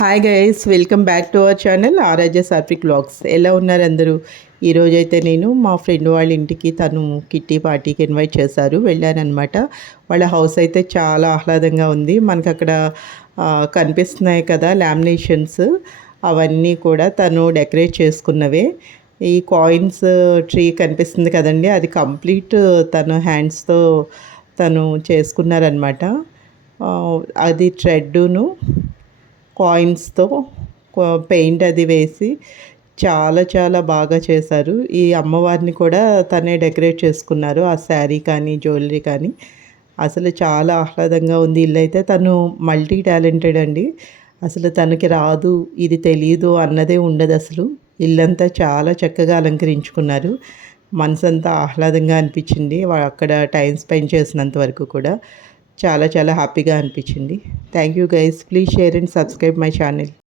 Hi guys, welcome back to our channel Aradhya Satvik vlogs. ఎలా ఉన్నారు అందరూ? ఈరోజైతే నేను మా ఫ్రెండ్ వాళ్ళ ఇంటికి తను కిట్టి పార్టీకి ఇన్వైట్ చేశారు, వెళ్ళానమాట. వాళ్ళ హౌస్ అయితే చాలా ఆహ్లాదంగా ఉంది. మనకు అక్కడ కనిపిస్తున్నాయి కదా లామినేషన్స్, అవన్నీ కూడా తను డెకరేట్ చేసుకున్నవే. ఈ కాయిన్స్ ట్రీ కనిపిస్తుంది కదండి, అది కంప్లీట్ తను హ్యాండ్స్తో తను చేసుకున్నారనమాట. అది థ్రెడ్డును కాయిన్స్తో పెయింట్ అది వేసి చాలా చాలా బాగా చేశారు. ఈ అమ్మవారిని కూడా తనే డెకరేట్ చేసుకున్నారు, ఆ శారీ కానీ జ్యువెలరీ కానీ. అసలు చాలా ఆహ్లాదంగా ఉంది ఇల్లు అయితే. తను మల్టీ టాలెంటెడ్ అండి. అసలు తనకి రాదు, ఇది తెలియదు అన్నదే ఉండదు అసలు. ఇల్లంతా చాలా చక్కగా అలంకరించుకున్నారు. మనసంతా ఆహ్లాదంగా అనిపించింది అక్కడ టైం స్పెండ్ చేసినంత వరకు కూడా. చాలా చాలా హ్యాపీగా అనిపించింది. Thank you guys, please share and subscribe my channel.